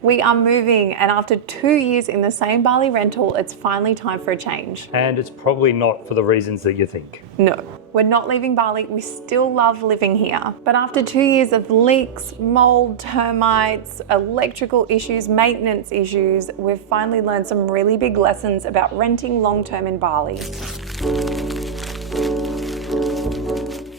We are moving, and after 2 years in the same Bali rental, it's finally time for a change. And it's probably not for the reasons that you think. No, we're not leaving Bali. We still love living here. But after 2 years of leaks, mold, termites, electrical issues, maintenance issues, we've finally learned some really big lessons about renting long-term in Bali.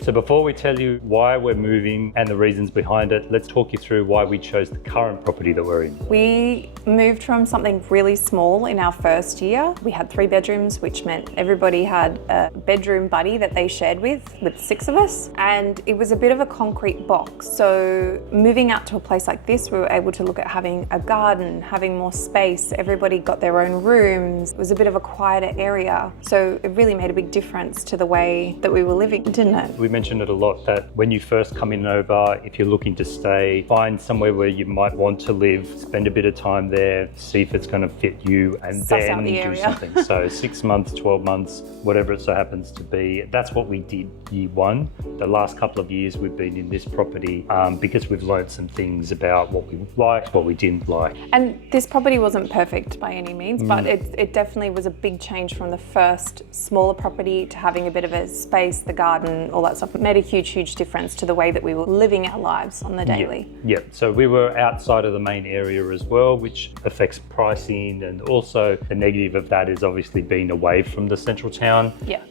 So before we tell you why we're moving and the reasons behind it, let's talk you through why we chose the current property that we're in. We moved from something really small in our first year. We had 3 bedrooms, which meant everybody had a bedroom buddy that they shared with 6 of us. And it was a bit of a concrete box. So moving out to a place like this, we were able to look at having a garden, having more space. Everybody got their own rooms. It was a bit of a quieter area. So it really made a big difference to the way that we were living, didn't it? We mentioned it a lot that when you first come in over, if you're looking to stay, find somewhere where you might want to live, spend a bit of time there, see if it's going to fit you, and then do something. So 6 months, 12 months, whatever it so happens to be. That's what we did year 1. The last couple of years we've been in this property because we've learned some things about what we liked, what we didn't like. And this property wasn't perfect by any means, but it definitely was a big change from the first smaller property to having a bit of a space, the garden, all that stuff. It made a huge difference to the way that we were living our lives on the daily. Yeah. So we were outside of the main area as well, which affects pricing, and also the negative of that is obviously being away from the central town. Yeah.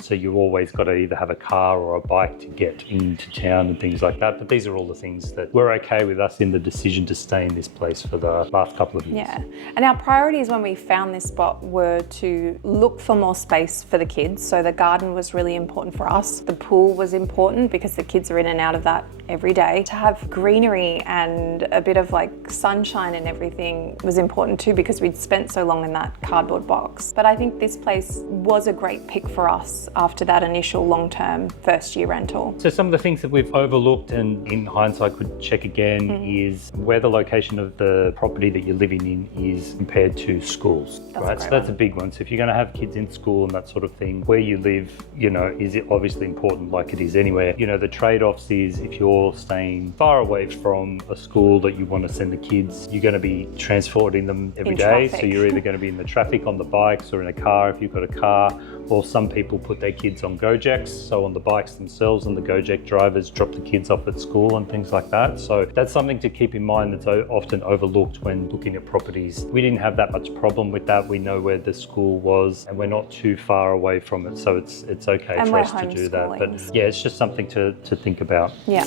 So you always got to either have a car or a bike to get into town and things like that. But these are all the things that were okay with us in the decision to stay in this place for the last couple of years. Yeah. And our priorities when we found this spot were to look for more space for the kids. So the garden was really important for us. The pool was important because the kids are in and out of that every day. To have greenery and a bit of like sunshine and everything was important too, because we'd spent so long in that cardboard box. But I think this place was a great pick for us after that initial long-term first year rental. So some of the things that we've overlooked and in hindsight could check again is where the location of the property that you're living in is compared to schools, right? So that's a big one. So if you're going to have kids in school and that sort of thing, where you live, is it obviously important like it is anywhere. The trade-offs is if you're staying far away from a school that you want to send the kids, you're going to be transporting them every day. Traffic. So you're either going to be in the traffic on the bikes or in a car if you've got a car, or some people put their kids on Gojeks, so on the bikes themselves, and the Gojek drivers drop the kids off at school and things like that. So that's something to keep in mind that's often overlooked when looking at properties. We didn't have that much problem with that. We know where the school was and we're not too far away from it, so it's okay for us to do that. But yeah, it's just something to think about. Yeah.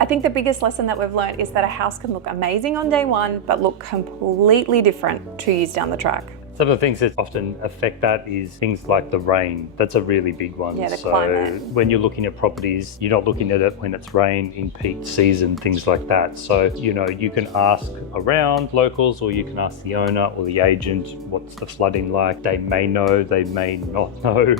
I think the biggest lesson that we've learned is that a house can look amazing on day 1, but look completely different 2 years down the track. Some of the things that often affect that is things like the rain. That's a really big one. Yeah, the so climate. when you're looking at properties, you're not looking at it when it's rain in peak season, things like that. So, you can ask around locals, or you can ask the owner or the agent, what's the flooding like? They may know, they may not know.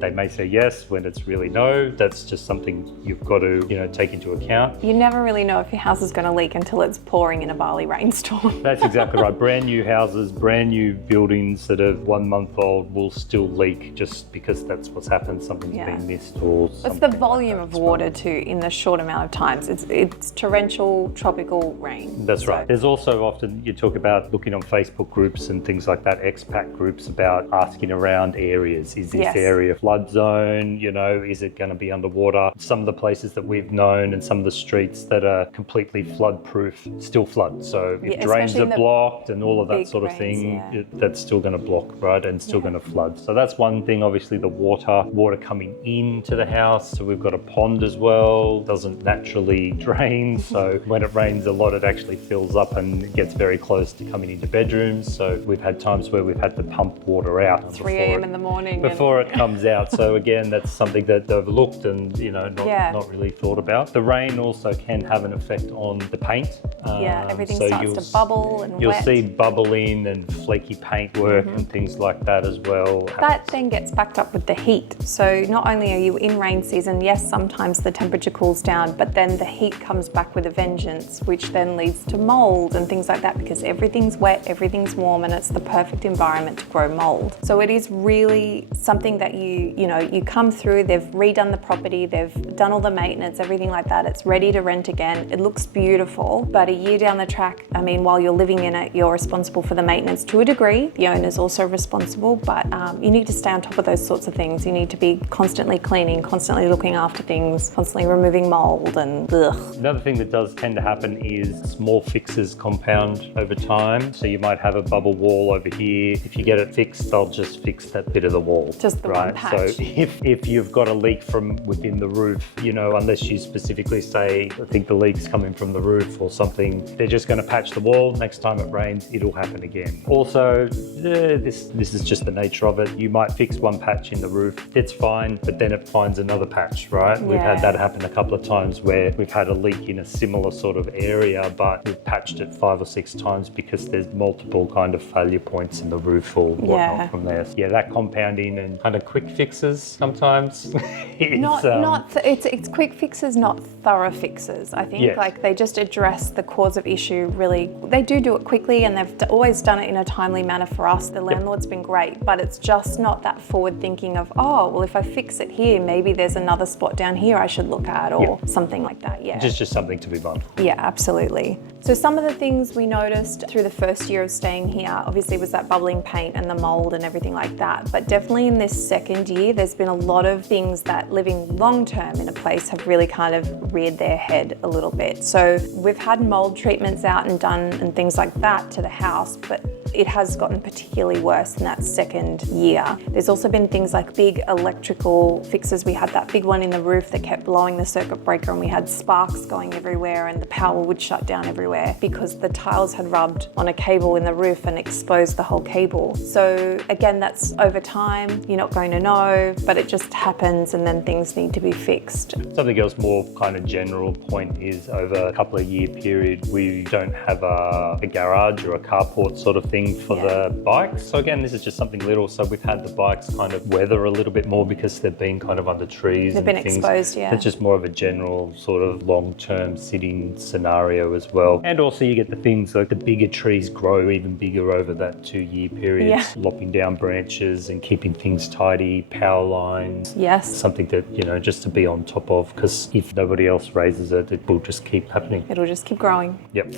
They may say yes when it's really no. That's just something you've got to, take into account. You never really know if your house is going to leak until it's pouring in a Bali rainstorm. That's exactly right. Brand new houses, brand new buildings that are 1 month old will still leak just because that's what's happened. Something's been missed or something. It's the volume of water too in the short amount of times. It's torrential, tropical rain. That's right. There's also often you talk about looking on Facebook groups and things like that, expat groups, about asking around areas. Is this area flood zone? Is it going to be underwater? Some of the places that we've known and some of the streets that are completely flood proof still flood. So if drains are blocked and all of that sort of thing, that's still going to block, right, and still going to flood. So that's one thing. Obviously the water coming into the house. So we've got a pond as well, doesn't naturally drain. So when it rains a lot, it actually fills up and gets very close to coming into bedrooms. So we've had times where we've had to pump water out 3 a.m. in the morning before it comes out. So again, that's something that overlooked and not really thought about. The rain also can have an effect on the paint. Everything starts to bubble and you'll wet. see bubbling and flaky paintwork and things like that as well. That then gets backed up with the heat. So not only are you in rain season, yes, sometimes the temperature cools down, but then the heat comes back with a vengeance, which then leads to mold and things like that, because everything's wet, everything's warm, and it's the perfect environment to grow mold. So it is really something that you come through, they've redone the property, they've done all the maintenance, everything like that. It's ready to rent again. It looks beautiful, but a year down the track, I mean, while you're living in it, you're responsible for the maintenance to a degree. The owner's also responsible, but you need to stay on top of those sorts of things. You need to be constantly cleaning, constantly looking after things, constantly removing mold and ugh. Another thing that does tend to happen is small fixes compound over time. So you might have a bubble wall over here. If you get it fixed, they'll just fix that bit of the wall. Just the one patch. So if you've got a leak from within the roof, unless you specifically say, I think the leak's coming from the roof or something, they're just going to patch the wall. Next time it rains, it'll happen again. Also, this is just the nature of it. You might fix one patch in the roof, it's fine, but then it finds another patch, right? We've had that happen a couple of times where we've had a leak in a similar sort of area, but we've patched it 5 or 6 times because there's multiple kind of failure points in the roof or whatnot from there. So that compounding and kind of quick fixes sometimes. It's quick fixes, not thorough fixes. I think like they just address the cause of issue really. They do it quickly, and they've always done it in a timely manner for us. The landlord's been great, but it's just not that forward thinking of, oh, well, if I fix it here, maybe there's another spot down here I should look at, or something like that. Just something to be mindful. Yeah, absolutely. So some of the things we noticed through the first year of staying here, obviously, was that bubbling paint and the mold and everything like that. But definitely in this second year, there's been a lot of things that living long term in a place have really kind of reared their head a little bit. So we've had mold treatments out and done and things like that to the house, but it has gotten particularly worse in that second year. There's also been things like big electrical fixes. We had that big one in the roof that kept blowing the circuit breaker, and we had sparks going everywhere, and the power would shut down everywhere because the tiles had rubbed on a cable in the roof and exposed the whole cable. So again, that's over time, you're not going to know, but it just happens, and then things need to be fixed. Something else more kind of general point is over a couple of year period, we don't have a garage or a carport sort of thing for the bikes. So again, this is just something little. So we've had the bikes kind of weather a little bit more because they've been kind of under trees. They've been exposed, It's just more of a general sort of long-term sitting scenario as well. And also you get the things like the bigger trees grow even bigger over that 2-year period, lopping down branches and keeping things tidy, power lines. Yes. Something that, just to be on top of, because if nobody else raises it, it will just keep happening. It'll just keep growing. Yep.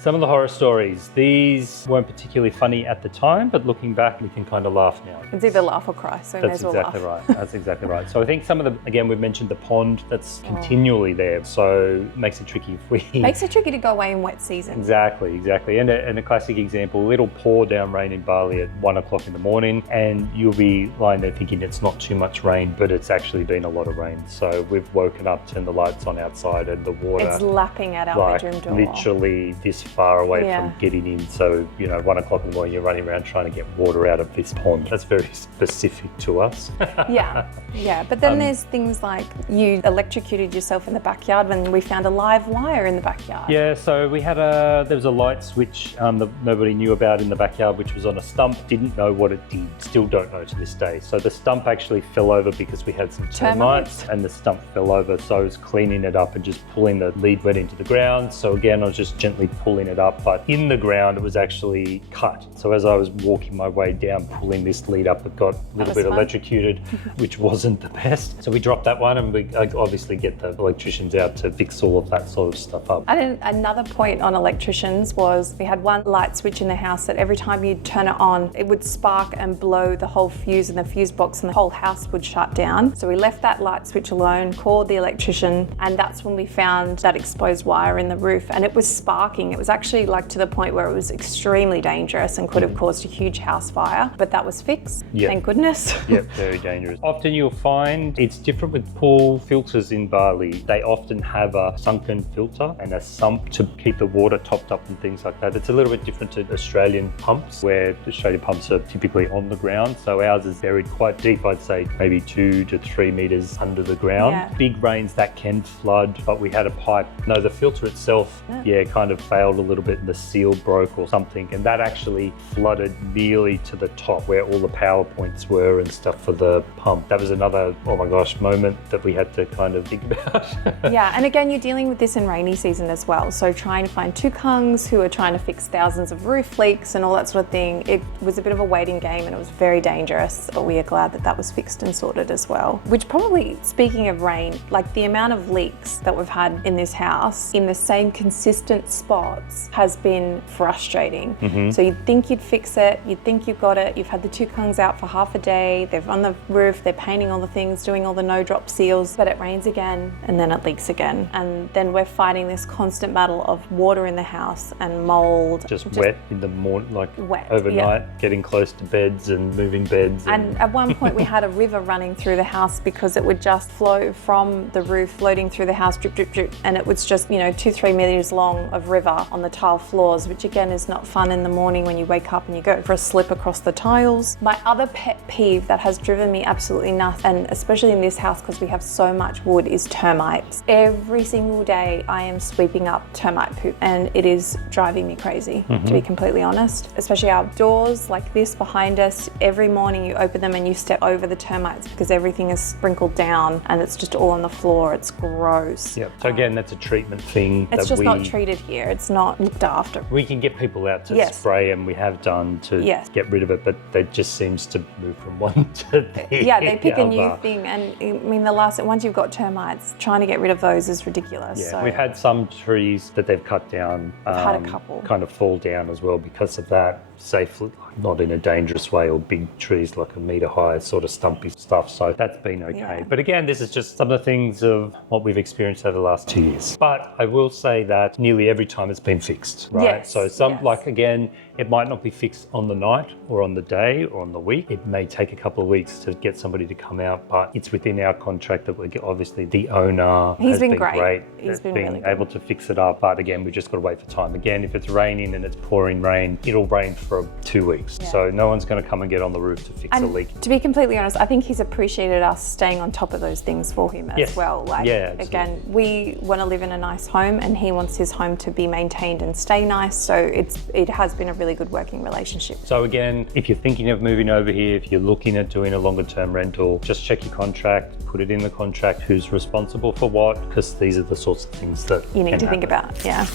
Some of the horror stories, these weren't particularly funny at the time, but looking back, we can kind of laugh now. It's either laugh or cry, so That's exactly right. That's exactly right. So I think some of the, again, we've mentioned the pond that's continually there, so it makes it tricky if we... Makes it tricky to go away in wet season. Exactly. And a classic example, it'll pour down rain in Bali at 1 o'clock in the morning, and you'll be lying there thinking it's not too much rain, but it's actually been a lot of rain. So we've woken up, turned the lights on outside, and the water... It's lapping at our bedroom door. Literally this far away from getting in. So, 1 o'clock in the morning, you're running around trying to get water out of this pond. That's very specific to us. Yeah. But then there's things like you electrocuted yourself in the backyard when we found a live wire in the backyard. Yeah, so we had there was a light switch that nobody knew about in the backyard, which was on a stump. Didn't know what it did. Still don't know to this day. So the stump actually fell over because we had some termites and the stump fell over. So I was cleaning it up and just pulling the lead wet into the ground. So again, I was just gently pulling it up, but in the ground, it was actually cut. So as I was walking my way down, pulling this lead up, it got a little bit electrocuted, which wasn't the best. So we dropped that one, and we obviously get the electricians out to fix all of that sort of stuff up. And another point on electricians was we had one light switch in the house that every time you'd turn it on, it would spark and blow the whole fuse in the fuse box, and the whole house would shut down. So we left that light switch alone, called the electrician, and that's when we found that exposed wire in the roof, and it was sparking. It was actually like to the point where it was extremely dangerous and could have caused a huge house fire, but that was fixed, thank goodness. Yeah, very dangerous. Often you'll find it's different with pool filters in Bali. They often have a sunken filter and a sump to keep the water topped up and things like that. It's a little bit different to Australian pumps, where Australian pumps are typically on the ground. So ours is buried quite deep, I'd say maybe 2 to 3 meters under the ground. Yeah. Big rains that can flood, but we had a pipe. No, the filter itself, kind of failed a little bit. The seal broke or something, and that actually flooded nearly to the top where all the power points were and stuff for the pump. That was another, oh my gosh, moment that we had to kind of think about. Yeah, and again, you're dealing with this in rainy season as well. So trying to find tukungs who are trying to fix thousands of roof leaks and all that sort of thing, it was a bit of a waiting game and it was very dangerous. But we are glad that that was fixed and sorted as well. Which probably, speaking of rain, like the amount of leaks that we've had in this house in the same consistent spots has been frustrating. So you'd think you'd fix it, you'd think you got it, you've had the tukungs out for half a day, they're on the roof, they're painting all the things, doing all the no-drop seals, but it rains again and then it leaks again. And then we're fighting this constant battle of water in the house and mould. Just wet in the morning, like overnight, getting close to beds and moving beds. And at one point we had a river running through the house because it would just flow from the roof, floating through the house, drip, drip, drip. And it was just, 2-3 meters long of river on the tile floors, which again is not fun in the morning when you wake up and you go for a slip across the tiles. My other pet peeve that has driven me absolutely nuts, and especially in this house because we have so much wood, is termites. Every single day I am sweeping up termite poop and it is driving me crazy, to be completely honest. Especially our doors like this behind us, every morning you open them and you step over the termites because everything is sprinkled down and it's just all on the floor. It's gross. Yeah. So again, that's a treatment thing. It's just not treated here. It's not looked after. We can get people out to spray, and we have done to get rid of it, but that just seems to move from one to the Yeah, they pick a new thing, and I mean once you've got termites, trying to get rid of those is ridiculous. Yeah, so. we've had some trees that they've cut down. I've had a couple. Kind of fall down as well because of that. Safely, not in a dangerous way, or big trees like a metre high, sort of stumpy stuff. So that's been okay. Yeah. But again, this is just some of the things of what we've experienced over the last 2 years. But I will say that nearly every time it's been fixed, right? Yes, So like again, it might not be fixed on the night or on the day or on the week. It may take a couple of weeks to get somebody to come out, but it's within our contract that we get. Obviously, the owner has been great. He's been being really able to fix it up. But again, we just got to wait for time. Again, if it's raining and it's pouring rain, it'll rain for 2 weeks. Yeah. So no one's going to come and get on the roof to fix a leak. To be completely honest, I think he's appreciated us staying on top of those things for him as well. Like, again, we want to live in a nice home and he wants his home to be maintained and stay nice. So it has been a really good working relationship. So again, if you're thinking of moving over here, if you're looking at doing a longer term rental, just check your contract, put it in the contract, who's responsible for what, because these are the sorts of things that you need to think about. Yeah.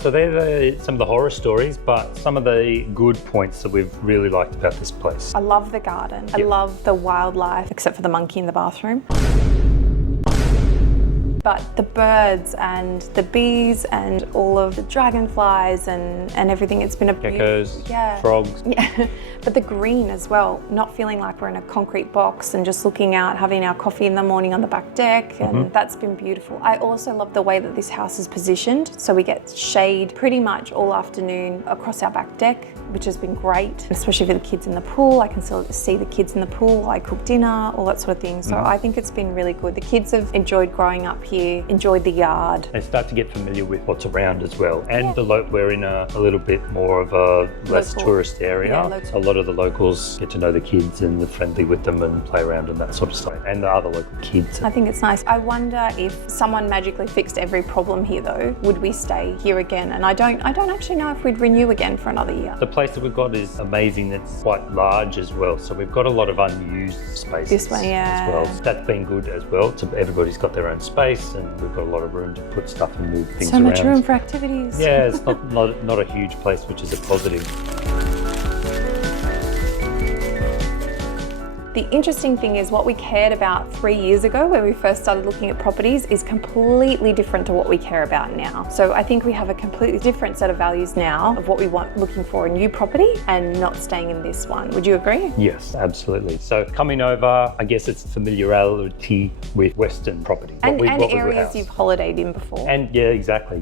So they're some of the horror stories, but some of the good points that we've really liked about this place. I love the garden. I love the wildlife, except for the monkey in the bathroom. But the birds and the bees and all of the dragonflies and everything, it's been a geckos, frogs. Yeah, but the green as well, not feeling like we're in a concrete box and just looking out, having our coffee in the morning on the back deck, and that's been beautiful. I also love the way that this house is positioned, so we get shade pretty much all afternoon across our back deck, which has been great, especially for the kids in the pool. I can still see the kids in the pool, I cook dinner, all that sort of thing. So I think it's been really good. The kids have enjoyed growing up here, enjoyed the yard. They start to get familiar with what's around as well. And we're in a little bit more of a less tourist area. Yeah, so a lot of the locals get to know the kids and they're friendly with them and play around and that sort of stuff. And the other local kids. I think it's nice. I wonder if someone magically fixed every problem here though, would we stay here again? And I don't actually know if we'd renew again for another year. The place that we've got is amazing. It's quite large as well. So we've got a lot of unused spaces this way, as well. So that's been good as well. So everybody's got their own space and we've got a lot of room to put stuff and move things around. So much room for activities. Yeah, it's not a huge place, which is a positive. The interesting thing is what we cared about 3 years ago when we first started looking at properties is completely different to what we care about now. So I think we have a completely different set of values now of what we want looking for a new property and not staying in this one. Would you agree? Yes, absolutely. So coming over, I guess it's familiarity with Western property. And areas you've holidayed in before. And exactly.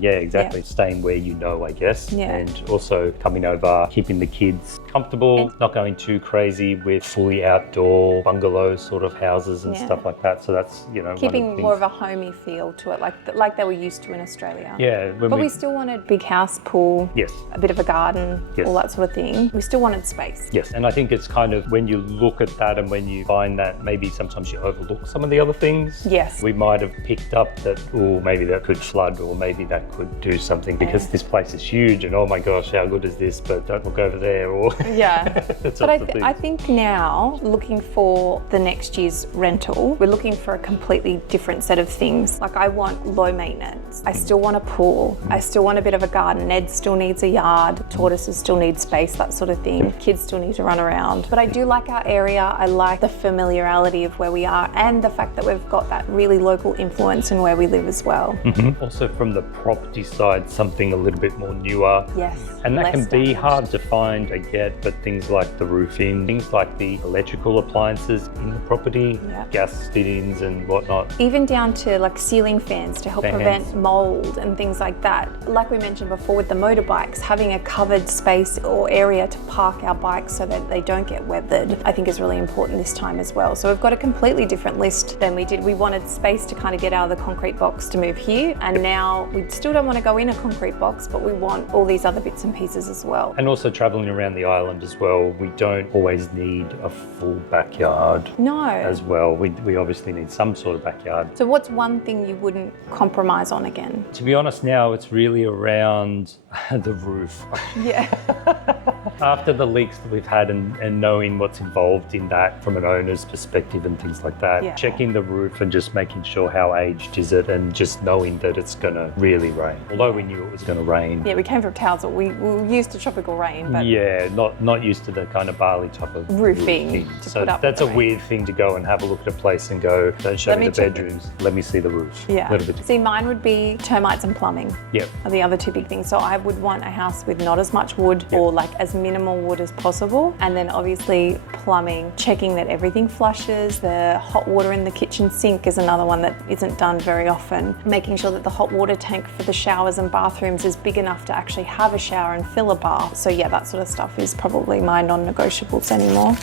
Staying where you know, I guess. Yeah. And also coming over, keeping the kids comfortable, not going too crazy with fully outdoor bungalow sort of houses and stuff like that. So that's, keeping more of a homey feel to it, like they were used to in Australia. Yeah. But we still wanted big house, pool, yes, a bit of a garden, all that sort of thing. We still wanted space. Yes, and I think it's kind of when you look at that and when you find that maybe sometimes you overlook some of the other things. Yes. We might have picked up that, maybe that could flood or maybe that could do something because this place is huge and oh my gosh, how good is this? But don't look over there or But I think now looking for the next year's rental, we're looking for a completely different set of things. Like I want low maintenance. I still want a pool. I still want a bit of a garden. Ned still needs a yard. Tortoises still need space, that sort of thing. Kids still need to run around. But I do like our area. I like the familiarity of where we are and the fact that we've got that really local influence in where we live as well. Mm-hmm. Also from the property side, something a little bit more newer. Yes. And that can be hard to find, I get, but things like the roofing, things like the electrical appliances in the property, gas fittings and whatnot. Even down to like ceiling fans to help prevent mould and things like that. Like we mentioned before with the motorbikes, having a covered space or area to park our bikes so that they don't get weathered, I think is really important this time as well. So we've got a completely different list than we did. We wanted space to kind of get out of the concrete box to move here, and now we still don't want to go in a concrete box, but we want all these other bits and pieces as well. And also travelling around the island as well, we don't always need a full backyard. No. As well, we obviously need some sort of backyard. So what's one thing you wouldn't compromise on again? To be honest now, it's really around the roof. Yeah. After the leaks that we've had and knowing what's involved in that from an owner's perspective and things like that, checking the roof and just making sure how aged is it and just knowing that it's going to really rain. Although we knew it was going to rain. Yeah, we came from Townsville. We were used to tropical rain. But not used to the kind of Bali type of roofing. So that's a weird thing to go and have a look at a place and go, don't show me the bedrooms, let me see the roof. Yeah. See, mine would be termites and plumbing. Yep. Are the other two big things. So I would want a house with not as much wood or like as minimal wood as possible. And then obviously plumbing, checking that everything flushes. The hot water in the kitchen sink is another one that isn't done very often. Making sure that the hot water tank for the showers and bathrooms is big enough to actually have a shower and fill a bath. So yeah, that sort of stuff is probably my non-negotiables anymore.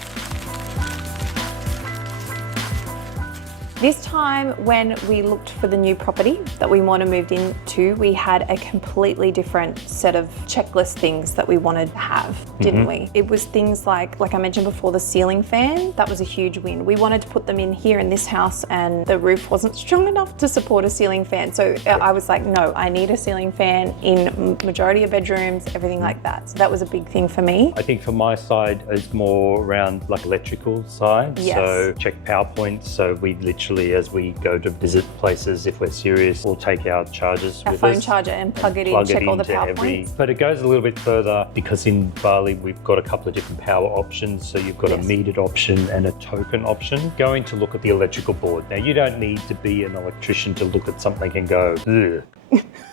This time when we looked for the new property that we want to move into, we had a completely different set of checklist things that we wanted to have, didn't we? It was things like I mentioned before, the ceiling fan. That was a huge win. We wanted to put them in here in this house and the roof wasn't strong enough to support a ceiling fan. So I was like, no, I need a ceiling fan in majority of bedrooms, everything like that. So that was a big thing for me. I think from my side, it's more around like electrical side. Yes. So check PowerPoint. So we literally, as we go to visit places, if we're serious, we'll take our chargers with us. Our phone charger and plug it in, check all the PowerPoints. But it goes a little bit further because in Bali, we've got a couple of different power options. So you've got a metered option and a token option. Going to look at the electrical board. Now, you don't need to be an electrician to look at something and go, ugh.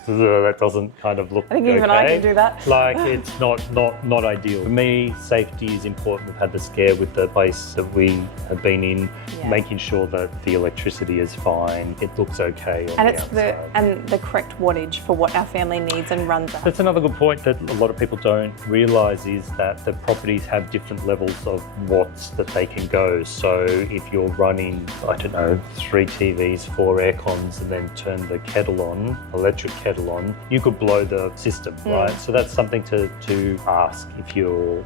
That doesn't kind of look I think even I can do that. Like it's not ideal. For me, safety is important. We've had the scare with the place that we have been in, making sure that the electricity is fine, it looks okay on and the it's outside. the correct wattage for what our family needs and runs at. That's another good point that a lot of people don't realise is that the properties have different levels of watts that they can go. So if you're running, I don't know, 3 TVs, 4 air cons and then turn the kettle on, electric kettle on, you could blow the system, right? So that's something to ask if you're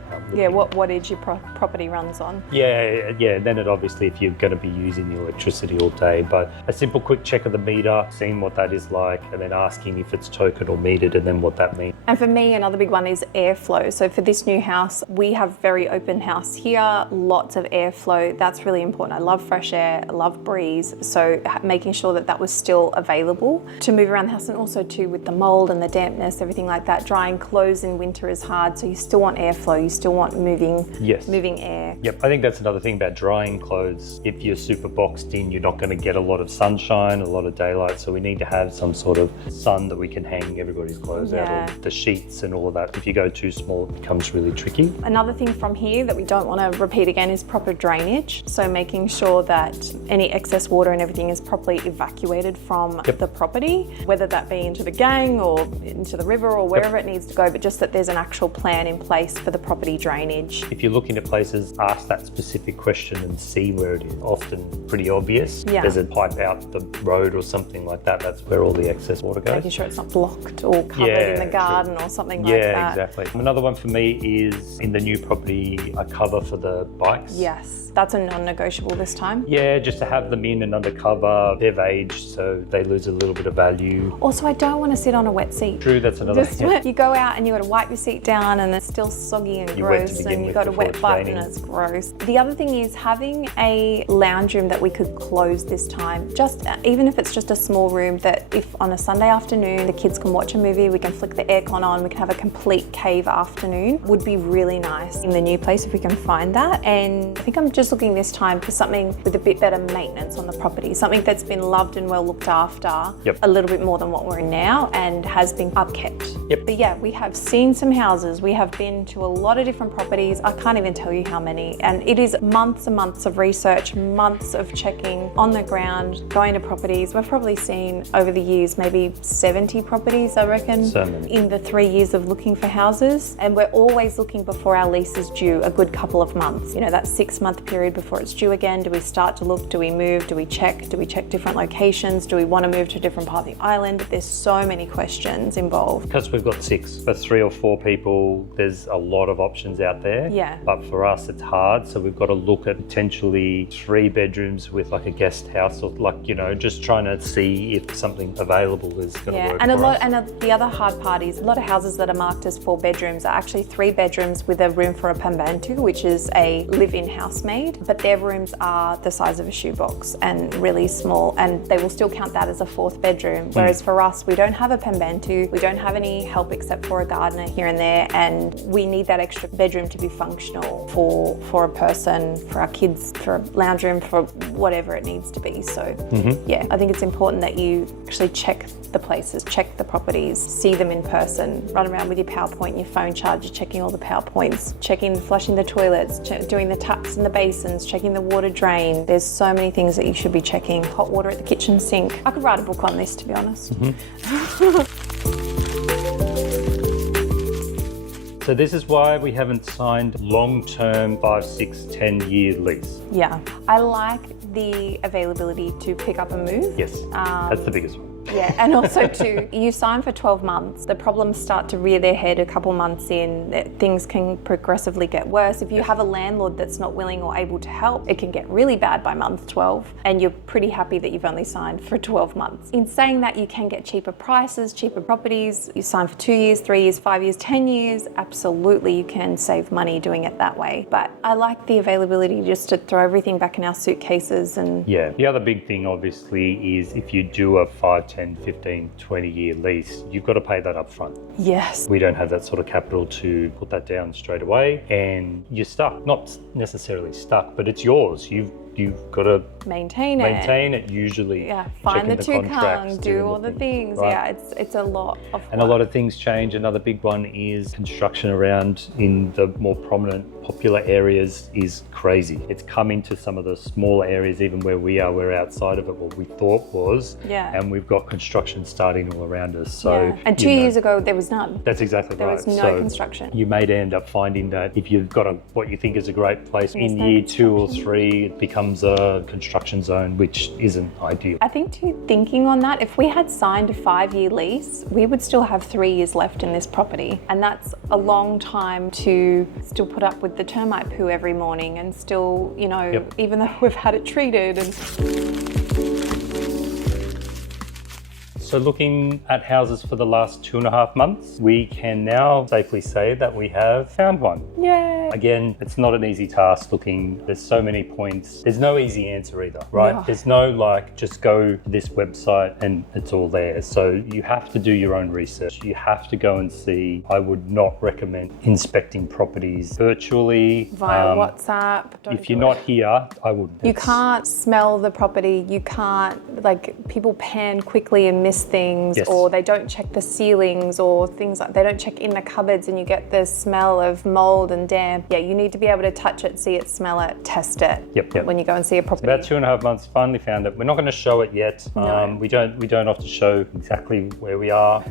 what wattage your property runs on. Then it obviously if you're going to be using the electricity all day, but a simple quick check of the meter, seeing what that is like, and then asking if it's token or metered and then what that means. And for me, another big one is airflow. So for this new house, we have very open house here, lots of airflow. That's really important. I love fresh air, I love breeze. So making sure that that was still available to move around the house. And also too with the mold and the dampness, everything like that, drying clothes in winter is hard, so you still want airflow, you still want moving air. Yep, I think that's another thing about drying clothes. If you're super boxed in, you're not going to get a lot of sunshine, a lot of daylight, so we need to have some sort of sun that we can hang everybody's clothes out of, the sheets and all of that. If you go too small, it becomes really tricky. Another thing from here that we don't want to repeat again is proper drainage. So making sure that any excess water and everything is properly evacuated from the property, whether that be into the gang or into the river or wherever it needs to go, but just that there's an actual plan in place for the property drainage. If you're looking at places, ask that specific question and see where it is. Often pretty obvious. There's a pipe out the road or something like that. That's where all the excess water goes. Making sure it's not blocked or covered in the garden or something like that. Yeah, exactly. Another one for me is in the new property, a cover for the bikes. Yes, that's a non-negotiable this time. Yeah, just to have them in and under cover. They've aged, so they lose a little bit of value. Also, I don't want to sit on a wet seat. True, that's another thing. You go out and you got to wipe your seat down and it's still soggy and gross, and you got a wet butt and it's gross. The other thing is having a lounge room that we could close this time. Just even if it's just a small room that if on a Sunday afternoon the kids can watch a movie, we can flick the aircon on, we can have a complete cave afternoon, would be really nice in the new place if we can find that. And I think I'm just looking this time for something with a bit better maintenance on the property, something that's been loved and well looked after a little bit more than what we're in now and has been upkept. But yeah, we have seen some houses, we have been to a lot of different properties. I can't even tell you how many, and it is months and months of research, months of checking on the ground, going to properties. We've probably seen over the years maybe 70 properties, I reckon, in the 3 years of looking for houses, and we're always looking before our lease is due a good couple of months. You know, that 6-month period before it's due again. Do we start to look? Do we move? Do we check? Do we check different locations? Do we want to move to a different part of the island? There's so many questions involved. Because we've got 6, for 3 or 4 people, there's a lot of options out there. But for us, it's hard. So we've got to look at potentially 3 bedrooms with like a guest house, or like, you know, just trying to see if something available is going to work and for us. And the other hard part is a lot of houses that are marked as 4 bedrooms are actually 3 bedrooms with a room for a pembantu, which is a live-in housemaid, but their rooms are the size of a shoebox and really small, and they will still count that as a 4th bedroom. Whereas for us, we don't have a pembantu, we don't have any help except for a gardener here and there, and we need that extra bedroom to be functional for a person, for our kids, for a lounge room, for whatever it needs to be. So yeah, I think it's important that you actually check the places, check the properties, see them in person, run around with your PowerPoint and your phone charger, checking all the PowerPoints, flushing the toilets, doing the taps and the basins, checking the water drain. There's so many things that you should be checking. Hot water at the kitchen sink. I could write a book on this, to be honest. So this is why we haven't signed long-term 5, 6, 10-year lease. Yeah, I like the availability to pick up and move. Yes, that's the biggest one. Yeah, and also too, you sign for 12 months, the problems start to rear their head a couple months in, things can progressively get worse. If you have a landlord that's not willing or able to help, it can get really bad by month 12, and you're pretty happy that you've only signed for 12 months. In saying that, you can get cheaper prices, cheaper properties. You sign for 2 years, 3 years, 5 years, 10 years, absolutely you can save money doing it that way. But I like the availability just to throw everything back in our suitcases. And yeah, the other big thing obviously is if you do a 5, 10, 15, 20-year lease, you've got to pay that up front. Yes. We don't have that sort of capital to put that down straight away, and you're stuck. Not necessarily stuck, but it's yours. You've got to maintain it usually. Yeah, find the tukang, do all the things. Right? Yeah, it's a lot of And work. a lot of things change. Another big one is construction around in the more prominent popular areas is crazy. It's come into some of the smaller areas, even where we are, we're outside of it, what we thought was. Yeah. And we've got construction starting all around us. So yeah. And 2 years ago, there was none. That's exactly right. There was no construction. You may end up finding that if you've got what you think is a great place, in year 2 or 3, it becomes a construction zone, which isn't ideal. I think too, thinking on that, if we had signed a 5-year lease, we would still have 3 years left in this property. And that's a long time to still put up with the termite poo every morning and still, you know, even though we've had it treated. And So looking at houses for the last 2.5 months, we can now safely say that we have found one. Yay! Again, it's not an easy task looking. There's so many points. There's no easy answer either, right? No. There's no like, just go to this website and it's all there. So you have to do your own research. You have to go and see. I would not recommend inspecting properties virtually. Via WhatsApp. If you're not here, I wouldn't. You can't smell the property. You can't, like, people pan quickly and miss things, Yes. or they don't check the ceilings or things like, they don't check in the cupboards and you get the smell of mold and damp. Yeah, you need to be able to touch it, see it, smell it, test it. Yep. When you go and see a property. About 2.5 months, finally found it. We're not going to show it yet. No. We don't often show exactly where we are,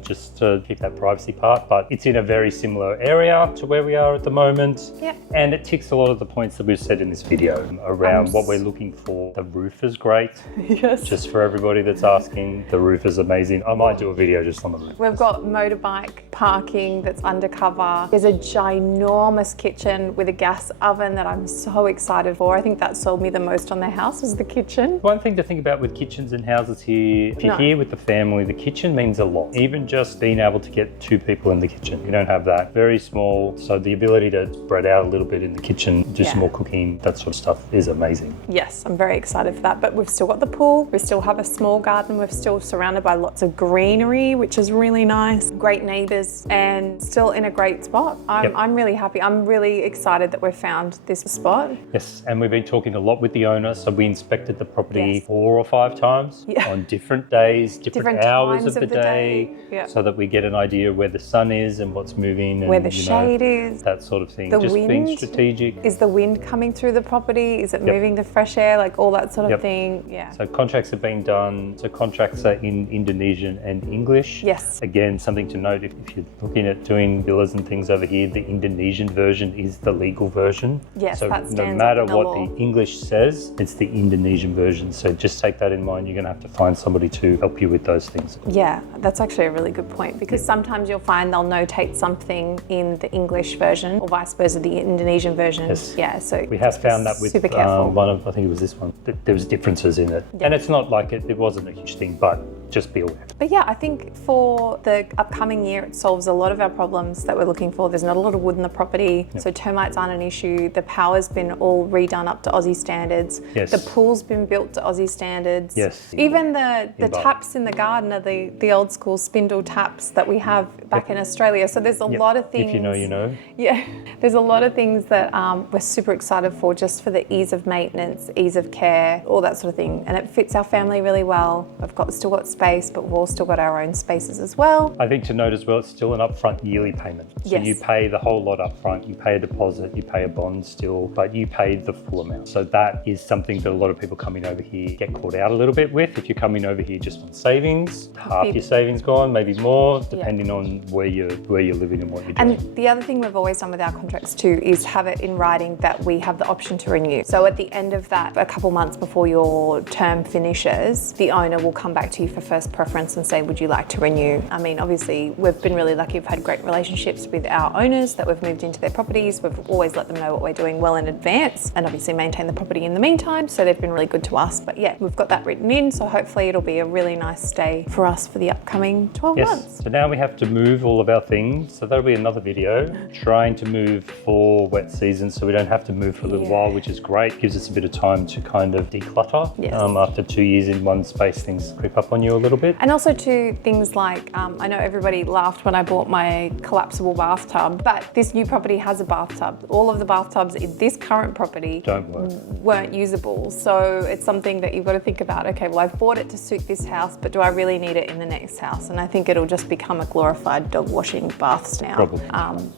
just to keep that privacy part. But it's in a very similar area to where we are at the moment. Yep. And it ticks a lot of the points that we've said in this video around what we're looking for. The roof is great. Yes. Just for everybody that's asking, the roof is amazing. I might do a video just on the roof. We've got motorbike parking that's undercover. There's a ginormous kitchen with a gas oven that I'm so excited for. I think that sold me the most on the house was the kitchen. One thing to think about with kitchens and houses here, if you're here with the family, the kitchen means a lot. Even just being able to get 2 people in the kitchen. You don't have that. Very small. So the ability to spread out a little bit in the kitchen, do some more cooking, that sort of stuff is amazing. Yes, I'm very excited for that. But we've still got the pool. We still have a small garden. We're still surrounded by lots of greenery, which is really nice. Great neighbours and still in a great spot. I'm really happy. I'm really excited that we've found this spot. Yes, and we've been talking a lot with the owner. So we inspected the property 4 or 5 times on different days, different hours of the day. So that we get an idea where the sun is and what's moving. And, where the shade is. That sort of thing. The just wind. Being strategic. Is the wind coming through the property? Is it moving the fresh air? Like all that sort of thing. Yeah. So contracts have been done. So contracts are in Indonesian and English. Yes. Again, something to note, if you're looking at doing villas and things over here, the Indonesian version is the legal version. Yes, so that stands no matter up in the what law. the English says, it's the Indonesian version. So just take that in mind. You're going to have to find somebody to help you with those things. Yeah, that's actually a really good point because sometimes you'll find they'll notate something in the English version or vice versa, the Indonesian version. Yes. Yeah, so we have found that with super careful. one of, I think it was this one, there was differences in it. And it's not like it wasn't a huge thing, but just be aware. But yeah, I think for the upcoming year, it solves a lot of our problems that we're looking for. There's not a lot of wood in the property, so termites aren't an issue. The power's been all redone up to Aussie standards. Yes. The pool's been built to Aussie standards. Yes. Even the taps in the garden are the old school spindle taps that we have back in Australia. So there's a lot of things. If you know, you know. Yeah, there's a lot of things that we're super excited for just for the ease of maintenance, ease of care, all that sort of thing. And it fits our family really well. We've still got space, but we've all still got our own spaces as well. I think to note as well, it's still an upfront yearly payment. So you pay the whole lot upfront, you pay a deposit, you pay a bond still, but you paid the full amount. So that is something that a lot of people coming over here get caught out a little bit with. If you're coming over here just on savings, half your savings gone, maybe more, depending on where you're living and what you're doing. And the other thing we've always done with our contracts too is have it in writing that we have the option to renew. So at the end of that, a couple months before your term finishes, the owner will come back to you for first preference and say, would you like to renew? I mean, obviously, we've been really lucky. We've had great relationships with our owners that we've moved into their properties. We've always let them know what we're doing well in advance and obviously maintain the property in the meantime. So they've been really good to us. But yeah, we've got that written in. So hopefully it'll be a really nice stay for us for the upcoming 12 months. So now we have to move all of our things. So that'll be another video trying to move for wet season so we don't have to move for a little while, which is great. Gives us a bit of time to kind of declutter. Yes. After 2 years in one space, things creep up on you a little bit. And also too, things like, I know everybody laughed when I bought my collapsible bathtub, but this new property has a bathtub. All of the bathtubs in this current property weren't usable. So it's something that you've got to think about. Okay, well, I've bought it to suit this house, but do I really need it in the next house? And I think it'll just become a glorified dog washing baths now. Probably.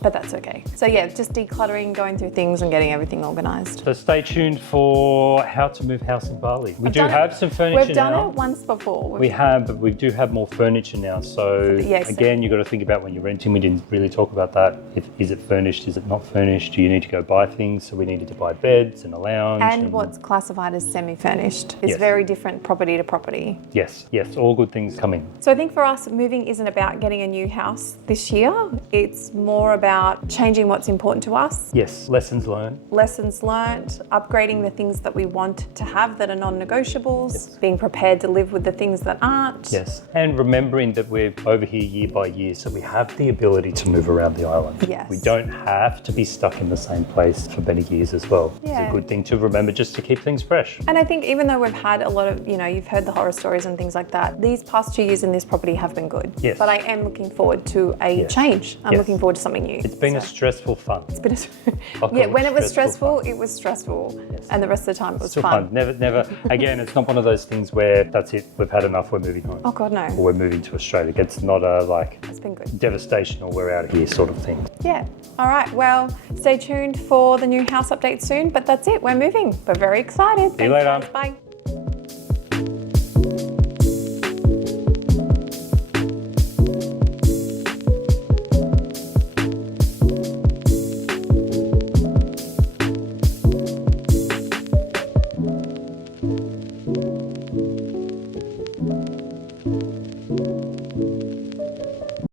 But that's okay. So yeah, just decluttering, going through things and getting everything organised. So stay tuned for how to move house in Bali. We do have some furniture now. We've done it once before. We have, but we do have more furniture now. So again, you've got to think about when you're renting. We didn't really talk about that. Is it furnished? Is it not furnished? Do you need to go buy things? So we needed to buy beds and a lounge. And what's classified as semi-furnished. It's very different property to property. Yes, all good things coming. So I think for us, moving isn't about getting a new house this year. It's more about changing what's important to us. Yes, lessons learned. Lessons learned, upgrading the things that we want to have that are non-negotiables, being prepared to live with the things that aren't aren't. Yes, and remembering that we're over here year by year, so we have the ability to move around the island. Yes. We don't have to be stuck in the same place for many years as well. Yeah. It's a good thing to remember just to keep things fresh. And I think even though we've had a lot of, you've heard the horror stories and things like that, these past 2 years in this property have been good. Yes. But I am looking forward to a Yes. change. I'm Yes. looking forward to something new. It's been a stressful fun. It's been I'll call yeah, when it was stressful stressful, fun. it was stressful. Yes. And the rest of the time it was Still fun. fun. Never. Again, it's not one of those things where that's it. We've had enough. We're moving home. Oh God, no. Or we're moving to Australia. It's not a like It's been good. devastation or we're out of here sort of thing. Yeah. All right. Well, stay tuned for the new house update soon. But that's it. We're moving. We're very excited. See you later. Thanks, guys. Bye.